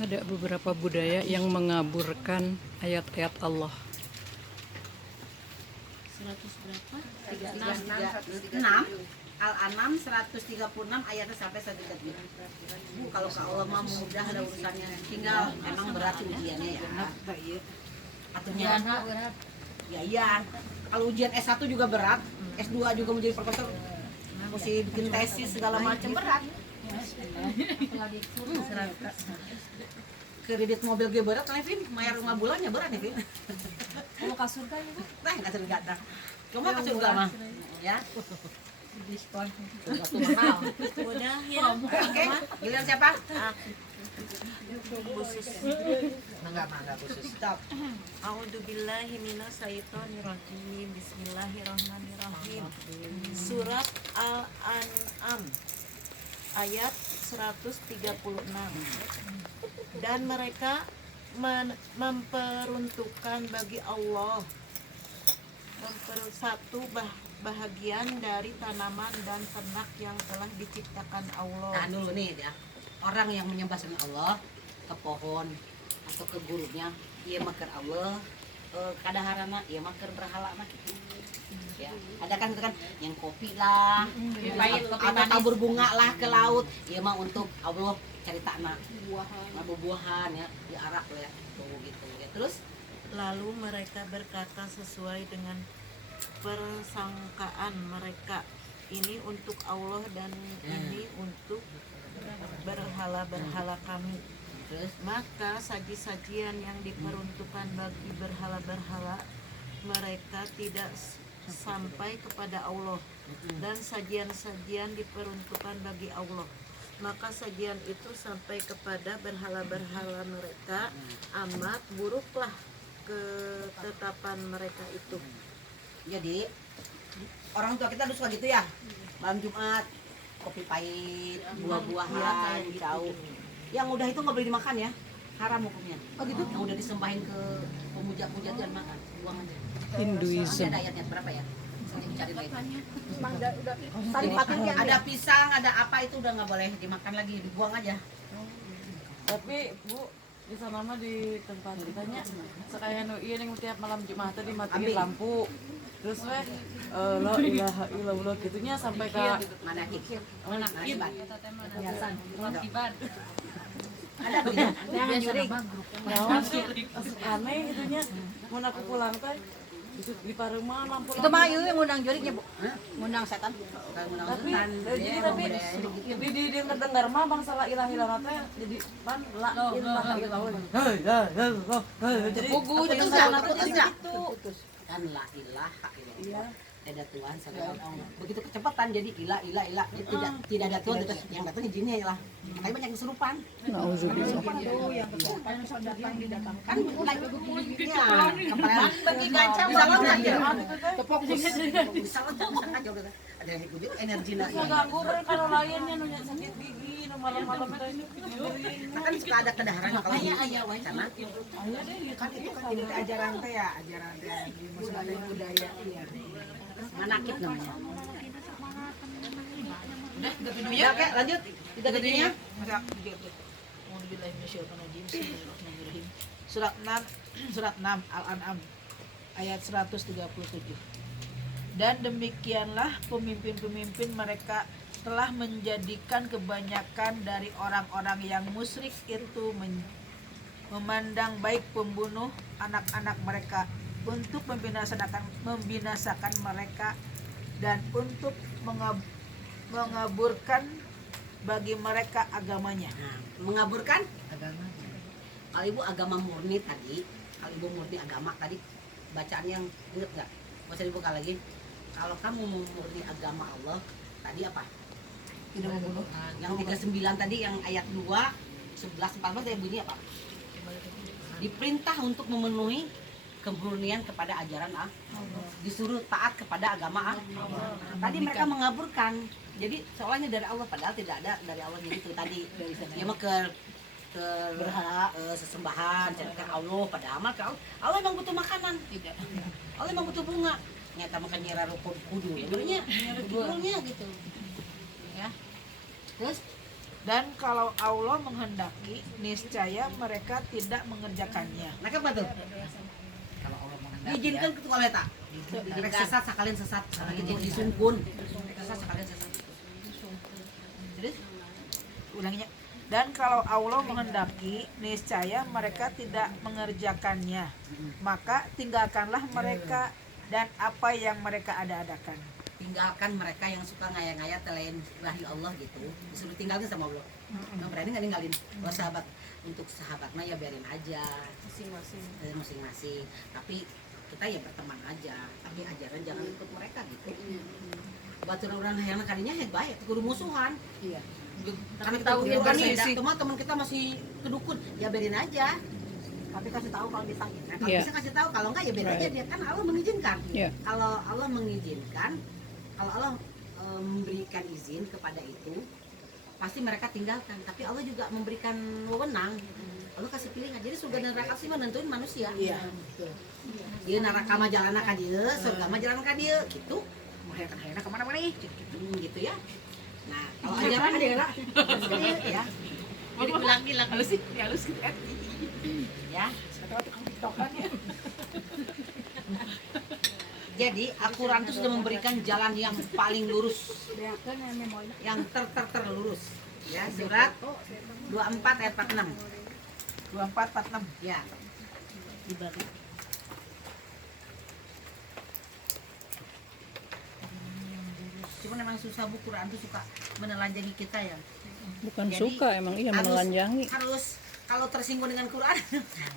Ada beberapa budaya yang mengaburkan ayat-ayat Allah. 100 berapa? 36 Al-An'am 136 ayatnya sampai 137. Bu, kalau ke Allah mah mudah ada urusannya. Tinggal emang berat ujiannya ya. Atunya Berat. ya iya. Kalau ujian S1 juga berat, S2 juga menjadi profesor, mesti bikin tesis segala macam berat. Kredit mobil gue berat, nih Vin, bayar rumah bulannya berat nih Vin. Kalau ke surga ya, Bu? Nah, nggak surga dah. Cuma ke surga mah, ya. Diskon. Mahal. Udah, ya. Oke, giliran siapa? Khusus. Enggak khusus. Stop. A'udzubillahi minasyaitonirrajim. Bismillahirrahmanirrahim. Surat Al-An'am ayat 136. Dan mereka memperuntukkan bagi Allah satu bahagian dari tanaman dan ternak yang telah diciptakan Allah. Nah dulu nih ya, orang yang menyembah selain Allah ke pohon atau ke gurunya, ia maker Allah, kadaharana ia maker berhala mah gitu. Ya, ada kan yang kopi lah, atau tabur bunga lah ke laut, ia mah untuk Allah cari tanah, buah-buahan ya, diarak lah ya, gitu ya. Terus Lalu mereka berkata sesuai dengan persangkaan mereka, ini untuk Allah dan ini untuk berhala-berhala kami. terus Maka saji-sajian yang diperuntukkan bagi berhala-berhala mereka tidak sampai kepada Allah, dan sajian-sajian diperuntukkan bagi Allah, maka sajian itu sampai kepada berhala-berhala mereka. Amat buruklah ketetapan mereka itu. jadi orang tua kita dulu suka gitu ya, malam Jumat kopi pahit, buah-buahan, jauh. Yang udah itu nggak boleh dimakan ya, haram hukumnya. Oh gitu? Yang udah disembahin ke pemuja-puja jangan makan, buang aja. Hinduism. Ada ayatnya berapa ya? Saya cari lagi. Tadi pakai Ada pisang, ada apa itu udah nggak boleh dimakan lagi, dibuang aja. Tapi Bu, di sana mah di tempat kitanya sekaya nu ieu ning tiap malam Jumat teh dimatiin Ambil. lampu. Terus la ilaha illallah gitunya sampai ke Mana kik? mana Biasan. Ada naon aneh gitunya mun aku pulang teh di pareuman lampu Itu mah yang ngundang juriknya, Bu. Ngundang setan. tapi di dengar mah bangsa la ilaha illallah teh jadi pan la ilaha illallah jadi Pugu jadi sana putus teh enggak? gitu Kan la ilaha illallah. Ada Tuhan segala Allah. Begitu kecepatan jadi ilah. Jadi tidak ada Tuhan, yang datang jinnya lah. Makanya banyak kesurupan. Nauzubillah. Kan lagi ya, kepala bagi gancang misalnya aja. Kefokus. Misalnya aja udah ada yang ikut energi lah. ganggu kan kalau lainnya nu sakit gigi nu malam-malam teh Kan suka ada kedaharan kalau ayah wae sana. Kan itu kan jadi ajaran teh ya, ajaran teh di maksudnya budaya iya. Manakib namanya. Udah, tiga videonya. Oke, lanjut. Tiga videonya. Bismillahirrahmanirrahim. Surat 6 Al-An'am ayat 137. Dan demikianlah pemimpin-pemimpin mereka telah menjadikan kebanyakan dari orang-orang yang musyrik itu memandang baik pembunuh anak-anak mereka untuk membinasakan mereka dan untuk mengaburkan bagi mereka agamanya. Nah, mengaburkan kalau ibu agama murni tadi, kalau ibu murni agama tadi bacaan yang inget nggak? Nggak usah dibuka lagi. Kalau kamu mau murni agama Allah tadi apa? Tidak membunuh. Yang 39 tadi yang ayat 2, 11, 14 saya bunyi apa? Diperintah untuk memenuhi kemurnian kepada ajaran Allah. Disuruh taat kepada agama Allah. Tadi mereka mengaburkan. Jadi seolahnya dari Allah padahal tidak ada dari Allah gitu tadi. Ya mah ke berhala sesembahan carikan Allah padahal mah Allah emang butuh makanan. Tidak. Allah emang butuh bunga. Nyata makan nyera rokok kudu. Sebenarnya kudulnya gitu. Ya. Terus Dan kalau Allah menghendaki, niscaya mereka tidak mengerjakannya. Nah, apa tuh? Kalau Allah menghendaki. Diizinkan ke oleh tak? Rek sesat sekalian sesat, karena itu disungkun. Rek sesat sekalian sesat. Terus Ulanginya. Dan kalau Allah menghendaki, niscaya mereka tidak mengerjakannya. Maka tinggalkanlah mereka dan apa yang mereka ada-adakan. tinggalkan mereka yang suka ngayat-ngayat lain ilahi Allah gitu, disuruh tinggalin sama Allah. Nggak berani nggak ninggalin. Kalau sahabat, untuk sahabatnya ya biarin aja masing-masing. Tapi kita ya berteman aja, tapi ajaran jangan ikut mereka gitu. Baturan orang yang kadinya hebat baik, kudu musuhan. Iya. Karena kita tahu kan nih, teman kita masih kedukun, ya biarin aja. Tapi kasih tahu kalau ditanya. Nah, kalau Iya. bisa kasih tahu, kalau enggak ya biarin aja dia, kan Allah mengizinkan. Iya. Kalau Allah mengizinkan, kalau Allah memberikan izin kepada itu, pasti mereka tinggalkan. Tapi Allah juga memberikan wewenang. Allah kasih pilihan. Jadi surga dan neraka sih menentuin manusia. Iya. Dia neraka mah jalanna ka dieu, surga mah jalanna ka dieu gitu. Hayana kemana mana nih? Gitu ya. Nah, kalau ajaran dia ya. Jadi ulang-ulang halus sih, halus gitu kan. Ya. Jadi Al-Quran itu sudah memberikan jalan yang paling lurus, yang terlurus. Ya, surat 24 ayat 46. 2446. Ya. Dibalik. Cuma memang susah Bu, Quran itu suka menelanjangi kita ya. Bukan Jadi, suka, emang iya menelanjangi. Harus kalau tersinggung dengan Quran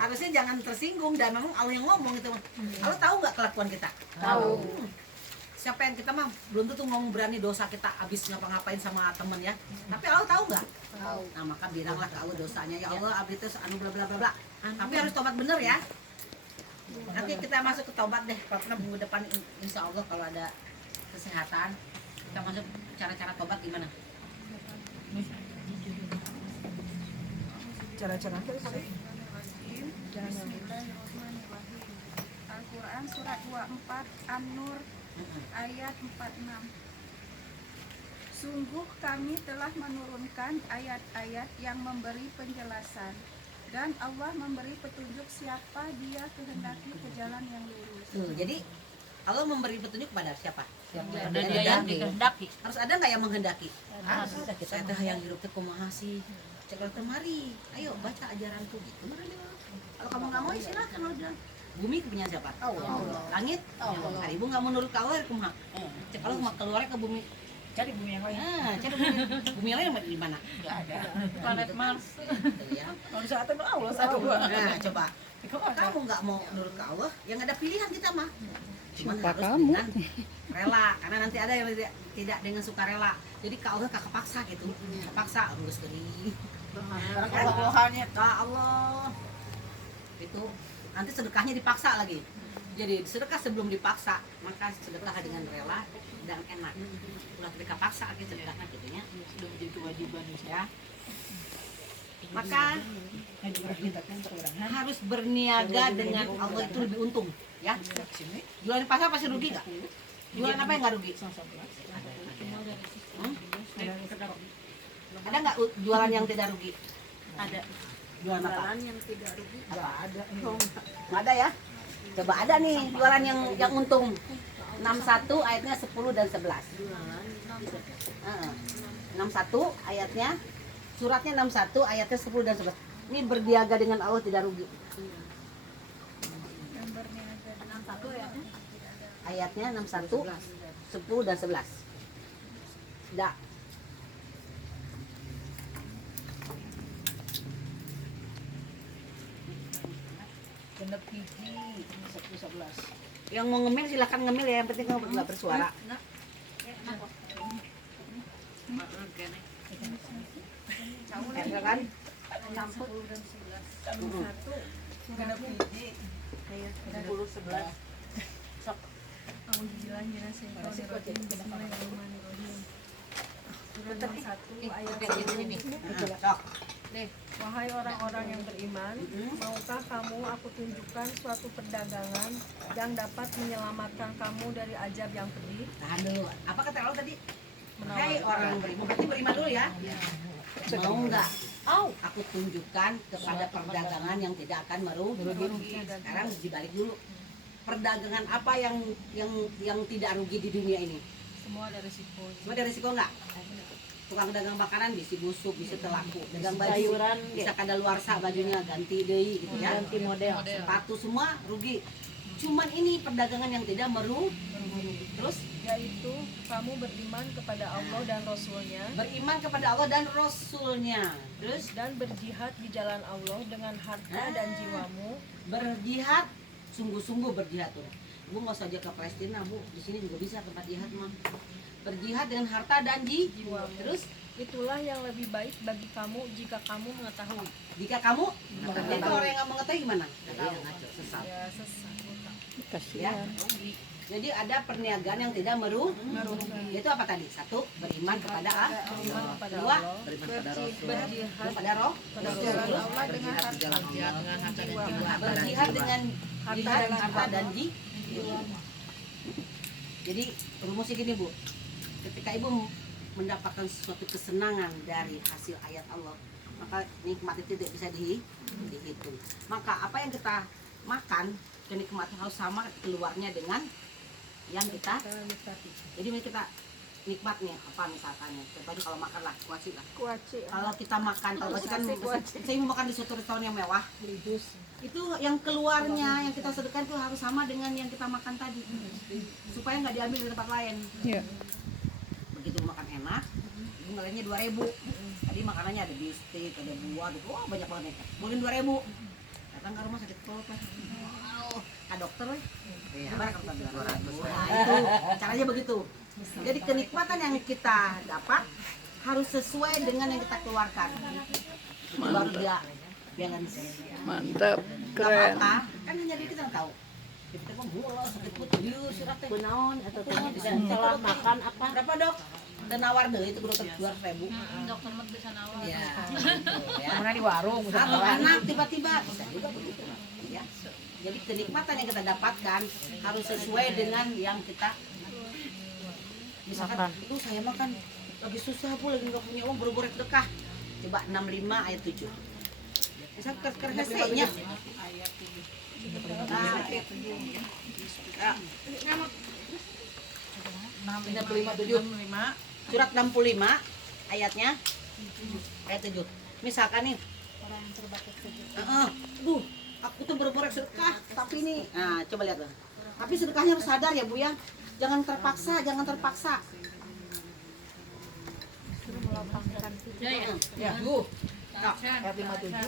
harusnya jangan tersinggung, dan memang Allah yang ngomong itu. Allah tahu nggak kelakuan kita? Tahu. Siapa yang kita mah belum tentu ngomong berani dosa kita abis ngapa-ngapain sama temen ya. Tapi Allah tahu nggak? Tahu. Nah maka bilanglah ke Allah dosanya, ya Allah abis itu anu bla bla bla bla. Tapi harus tobat bener ya. Nanti kita masuk ke tobat deh. Karena minggu depan insya Allah kalau ada kesehatan kita masuk cara-cara tobat gimana? Cara-cara Bismillahirrahmanirrahim. Al-Quran surat 24 An-Nur ayat 46. Sungguh kami telah menurunkan ayat-ayat yang memberi penjelasan, dan Allah memberi petunjuk siapa dia kehendaki ke jalan yang lurus. Tuh, jadi Allah memberi petunjuk kepada siapa? Ada dia yang dikehendaki. Harus ada nggak yang menghendaki? Saya teh yang hidup teh kumaha sih? Cek kemari, ayo baca ajaranku gitu. Kalau kamu nggak mau ya silakan lo bilang. Bumi punya siapa? Langit. Hari ibu nggak menurut kau ya kumaha? Cek kalau mau keluar ke bumi. cari bumi yang lain. Nah, cari bumi lain di mana? Enggak ada. Planet Mars. Ya. Kalau di saat itu Allah satu dua. Nah, coba. Kamu nggak mau menurut ke Allah, yang ada pilihan kita mah. Cuman Siapa harus kamu? dengan rela, karena nanti ada yang tidak dengan sukarela. Jadi ke Allah kakak paksa gitu, paksa harus gini. Keluhannya Ke Allah itu nanti sedekahnya dipaksa lagi. Jadi sedekah sebelum dipaksa, maka sedekah dengan rela dan enak. Ulah ketika paksa lagi sedekahnya gitunya. sudah menjadi kewajiban Ya. Maka harus berniaga dengan Allah itu lebih untung, ya. Jualan di pasar pasti rugi nggak? Jualan apa yang nggak rugi? Hmm? Ada nggak jualan yang tidak rugi? Ada. Jualan apa? yang tidak rugi. Enggak ada. Nggak ada ya? Coba ada nih jualan yang untung. 61 ayatnya 10 dan 11. 61 ayatnya, suratnya 61 ayatnya 10 dan 11. Ini berniaga dengan Allah tidak rugi. Dan berniaga dengan Ayatnya 61, 10 dan 11. Tidak. Genep gigi 11. Yang mau ngemil silahkan ngemil ya, yang penting kamu nggak bersuara. Ya kan? Genep gigi 10 11. Bismillahirrahmanirrahim. Surat 1 ayat Sok. Wahai orang-orang yang beriman, maukah kamu aku tunjukkan suatu perdagangan yang dapat menyelamatkan kamu dari azab yang pedih? Tahan dulu. Apa kata Allah tadi? Hai orang yang beriman. Berarti beriman dulu ya. Mau nggak? Aku tunjukkan kepada perdagangan yang tidak akan merugi. Sekarang dibalik dulu. Perdagangan apa yang tidak rugi di dunia ini? Semua ada risiko. Semua ada risiko nggak? Tukang dagang makanan bisa busuk, bisa telaku. Dagang baju Sayuran, bisa kadaluarsa bajunya ganti deui gitu ya. ganti model. Sepatu semua rugi. Cuman ini perdagangan yang tidak merugi. Terus yaitu kamu beriman kepada Allah dan Rasul-Nya beriman kepada Allah dan Rasul-Nya. Terus dan berjihad di jalan Allah dengan harta dan jiwamu. berjihad, sungguh-sungguh berjihad tuh. Bu nggak saja ke Palestina, Bu. Di sini juga bisa tempat jihad mah. Berjihad dengan harta dan jiwa. Terus Itulah yang lebih baik bagi kamu jika kamu mengetahui. jika kamu itu orang yang nggak mengetahui gimana? Sesat. Ya, sesat. Ya. Kasihan. Jadi ada perniagaan yang tidak merugi. Itu apa tadi? Satu, beriman kepada Allah. Beriman kepada Dua, Allah, berjihad kepada roh. pada Rasul Allah dengan harta Berjihad dengan jihad, harta dan jiwa. Jadi rumusnya gini Bu, ketika ibu mendapatkan sesuatu kesenangan dari hasil ayat Allah, maka nikmat itu tidak bisa dihitung. Maka apa yang kita makan, kenikmatan harus sama keluarnya dengan yang kita. Jadi kita nikmat nih apa misalkan ya, contohnya kalau makan lah kuaci lah. Kalau kita makan, kalau kuaci kan saya mau makan di suatu restoran yang mewah, itu yang keluarnya yang kita sedekahkan itu harus sama dengan yang kita makan tadi, supaya nggak diambil di tempat lain. Iya. Begitu makan enak, ibu ngeliatnya 2.000. Tadi makanannya ada bistik, ada buah gitu, wah banyak banget nih. Boleh 2.000. Datang ke rumah sakit perut lah. Wow, ke dokter lah. Berapa kan 200. Nah, itu caranya begitu. Jadi kenikmatan yang kita dapat harus sesuai dengan yang kita keluarkan. Itu baru dia balance. Mantap. Gak Keren. apa-apa, kan hanya diri kita yang tahu. Kita mah bolos, sakit perut, bius, surat teh. Kunaon atau setelah makan apa? Berapa dok? Dan nawar deh itu dokter 2.000. Dokter mah bisa nawar. Ya. Ya. Mana di warung Atau anak tiba-tiba bisa juga begitu. Ya. Jadi kenikmatan yang kita dapatkan harus sesuai dengan yang kita. Misalkan, itu saya makan lagi susah Bu, lagi nggak punya uang, buru-buru sedekah. Coba 65 ayat 7. Misal kerhesenya. Nah, 65 surat 65 ayatnya ayat 7. Misalkan nih, Bu, aku tuh buru-buru sedekah, tapi nih, nah coba lihat tuh. Tapi sedekahnya harus sadar ya Bu ya, jangan terpaksa, jangan terpaksa. Ya, Bu. ayat 57.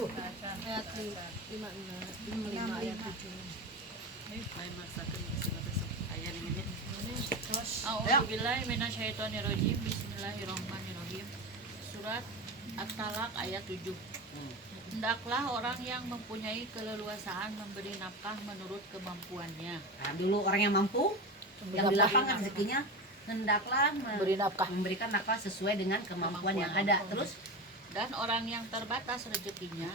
A'udzubillahi minasyaitonirrajim. Bismillahirrahmanirrahim. Surat At-Talaq ayat 7. Hendaklah orang yang mempunyai keleluasaan memberi nafkah menurut kemampuannya. Nah, dulu orang yang mampu, yang di lapangan rezekinya, hendaklah memberikan nafkah sesuai dengan kemampuan yang ada. Terus, Dan orang yang terbatas rezekinya,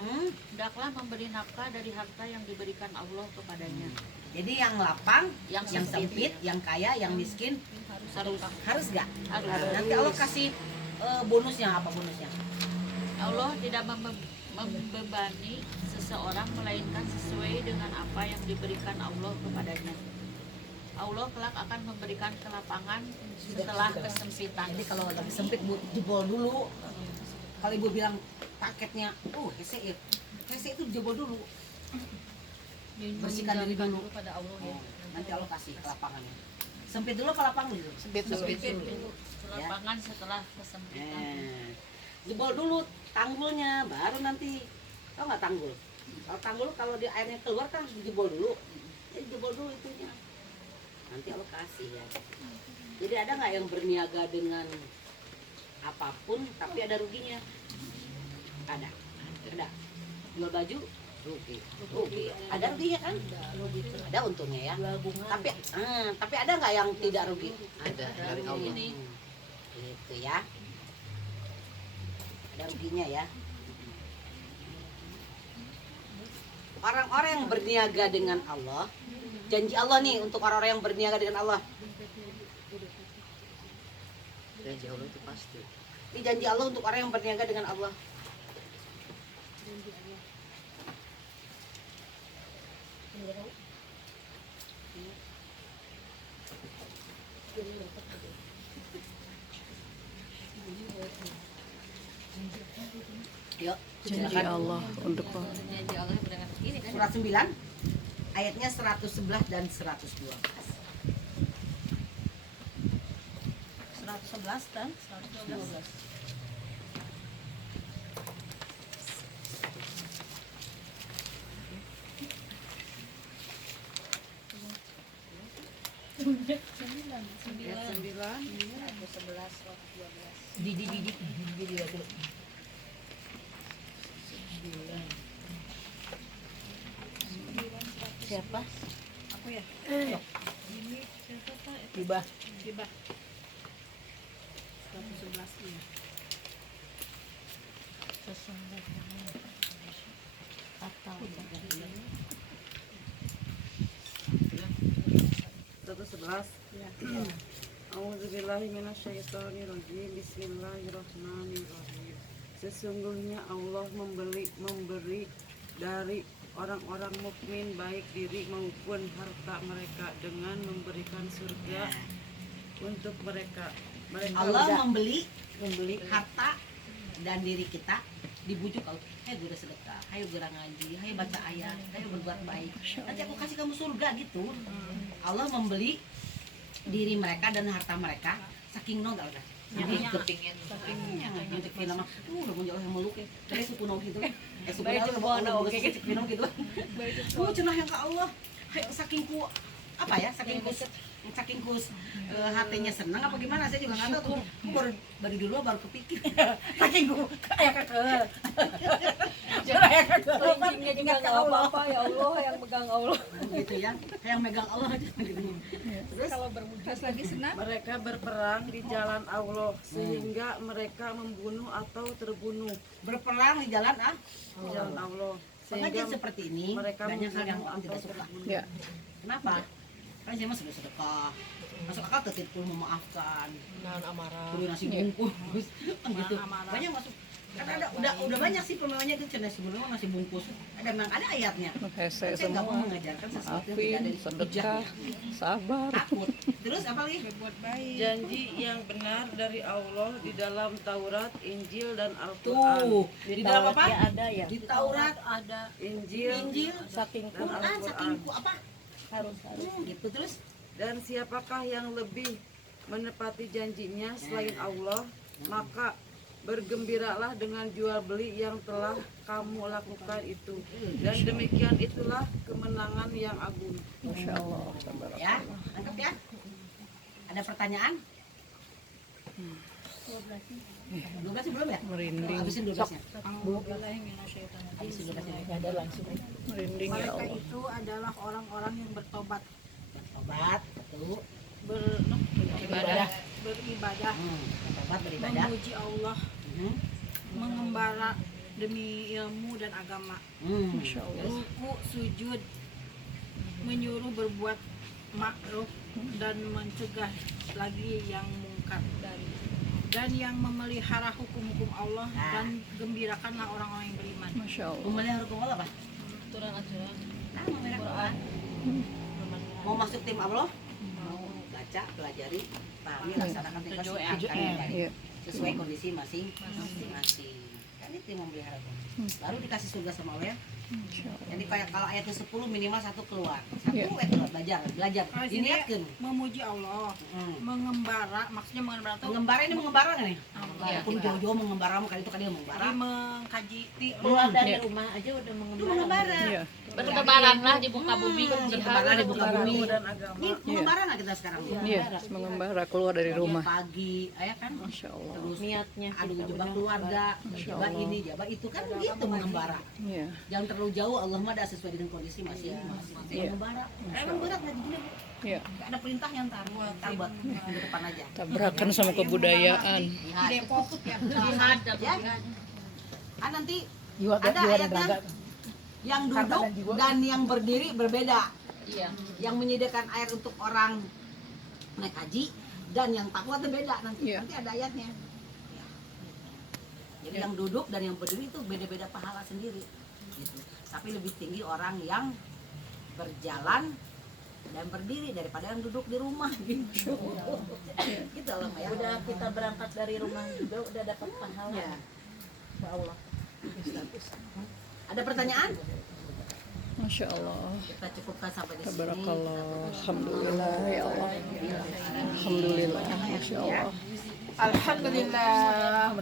hendaklah memberi nafkah dari harta yang diberikan Allah kepadanya. jadi yang lapang, Yang yang sempit, yang kaya, yang miskin, harus nggak? Harus. Nanti Allah kasih bonusnya, apa bonusnya? Allah tidak membebani seseorang melainkan sesuai dengan apa yang diberikan Allah kepadanya. Allah kelak akan memberikan kelapangan setelah kesempitan. Jadi kalau lagi sempit Bu, jebol dulu. Kalau ibu bilang paketnya, hese ya, hese itu jebol dulu. Bersihkan diri dulu. Pada Allah ya. Nanti Allah kasih kelapangannya. Sempit dulu apa lapang dulu? Sempit dulu. Kelapangan setelah kesempitan. Jebol dulu tanggulnya, baru nanti. Tahu nggak tanggul? Kalau tanggul kalau di airnya keluar kan harus dijebol dulu. Jadi jebol dulu itunya. Nanti Allah kasih ya. Jadi ada nggak yang berniaga dengan apapun tapi ada ruginya? Ada. Jual baju rugi. Ada ruginya kan? Ada untungnya ya. Tapi ada nggak yang tidak rugi? Ada dari Allah. Gitu ya. Ada ruginya ya. Orang-orang yang berniaga dengan Allah, janji Allah nih untuk orang-orang yang berniaga dengan Allah. Janji Allah itu pasti. Ini janji Allah untuk orang yang berniaga dengan Allah. Yuk, Janji silakan. Allah untuk Surat 9 ayatnya 111 dan 112. 111 dan 112. Siapa? Aku ya. Tiba. 111 ya. Auzubillahiminasyaitonirrajim. Bismillahirrahmanirrahim. Sesungguhnya Allah memberi dari orang-orang mukmin baik diri maupun harta mereka dengan memberikan surga untuk mereka. Allah membeli harta dan diri kita, dibujuk kau, ayo gue sedekah, ayo gue ngaji, ayo baca ayat, ayo berbuat baik, nanti aku kasih kamu surga gitu. Allah membeli diri mereka dan harta mereka saking nogal kan. Jadi kepingin ngajak film mah, udah mau jauh yang meluk ya, dari suku no gitu, suku no gitu, film gitu. Cenah yang ke Allah, saking ku apa ya, saking ku hatinya senang apa gimana, saya juga nggak tahu tuh. Aku baru dulu baru kepikir, saking ku kayak kakek. Intinya juga nggak apa-apa, ya Allah yang pegang Allah. Gitu ya, yang megang Allah aja gitu. Terus Kalau bermudah Pas lagi senam, Mereka berperang di jalan Allah sehingga mereka membunuh atau terbunuh berperang di jalan di jalan Allah pengajian sehingga seperti ini mereka banyak hal yang membunuh orang tidak atau suka. terbunuh. ya. Kenapa? Kan saya mah sudah sedekah, masuk akal tertib memaafkan, nahan amarah. beli nasi bungkus, gitu. Banyak masuk. Kan ada udah banyak sih pemawanya itu cina sebelumnya nasi bungkus. Memang ada ayatnya. Makanya saya Saya nggak mau semua mengajarkan sesuatu yang tidak maafin, dari sedekah, hujahnya. sabar. Takut. Terus apa lagi? berbuat baik. Janji yang benar dari Allah di dalam Taurat, Injil dan Al-Quran. Tuh, di dalam apa? Ada ya. Di Taurat, Ada Injil saking Quran, Al-Quran. saking apa? harus Gitu terus. Dan siapakah yang lebih menepati janjinya selain Allah, maka bergembiralah dengan jual beli yang telah kamu lakukan itu, dan demikian itulah kemenangan yang agung. Masya Allah. Sabar. Ya, tangkap ya. Ada pertanyaan? 12 belum ya? Merinding, Habisin 12-nya. Habisin 12-nya. merinding ya mereka Allah. itu adalah orang-orang yang bertobat, Obat, satu. beribadah, Obat beribadah. memuji Allah, Hmm. mengembara demi ilmu dan agama, Masya Allah. ruku, sujud, menyuruh berbuat makruf dan mencegah lagi yang mungkar, dan yang memelihara hukum-hukum Allah, dan gembirakanlah orang-orang yang beriman. Masya Allah. Memelihara hukum Allah apa? Aturan-aturan Nah, memelihara Quran. Mau masuk tim Allah? Mau baca, pelajari, pahami, laksanakan tugas Iya. sesuai kondisi masing-masing. Kan itu yang memelihara Quran. Baru dikasih surga sama Allah ya. Masya Allah. Jadi kayak kalau ayatnya 10 minimal 1 keluar. 1 Iya. keluar belajar. Kalau sini Diniatkan. memuji Allah, mengembara, maksudnya mengembara itu Mengembara ini mengembara nggak nih? Iya. Walaupun jauh-jauh mengembara, kali itu kali mengembara. mengkaji Keluar dari Iya. rumah aja udah mengembara. Iya. bertebaran lah di muka bumi. Bertebaran di muka bumi. Dan agama. Ini mengembara nggak kita sekarang? Iya, mengembara keluar dari rumah. Pagi, ya kan? Masya Allah. Terus niatnya adu jebak keluarga, jebak ini, jebak itu kan begitu mengembara. Iya. Jangan terlalu jauh, Allah mah ada sesuai dengan kondisi masing-masing. Mengembara. Emang berat nggak di dunia? Iya. Nggak ada perintahnya ntar buat ke depan aja. Tabrakan sama kebudayaan. Depok ya. Jihad dan Ya. Kan nanti ada ayatnya yang duduk dan yang berdiri berbeda. Iya. Yang menyediakan air untuk orang naik haji dan yang takwa itu beda nanti. Iya. Nanti ada ayatnya. Ya. Jadi yang duduk dan yang berdiri itu beda-beda pahala sendiri gitu. Tapi lebih tinggi orang yang berjalan dan berdiri daripada yang duduk di rumah gitu. Gitu loh ya. Udah kita berangkat dari rumah juga udah dapat pahala. Ya. Ya Allah. Ada pertanyaan? Masya Allah. Kita cukupkan sampai di sini. Tabarakallah. Alhamdulillah ya Allah. Alhamdulillah. Masya Allah. Alhamdulillah.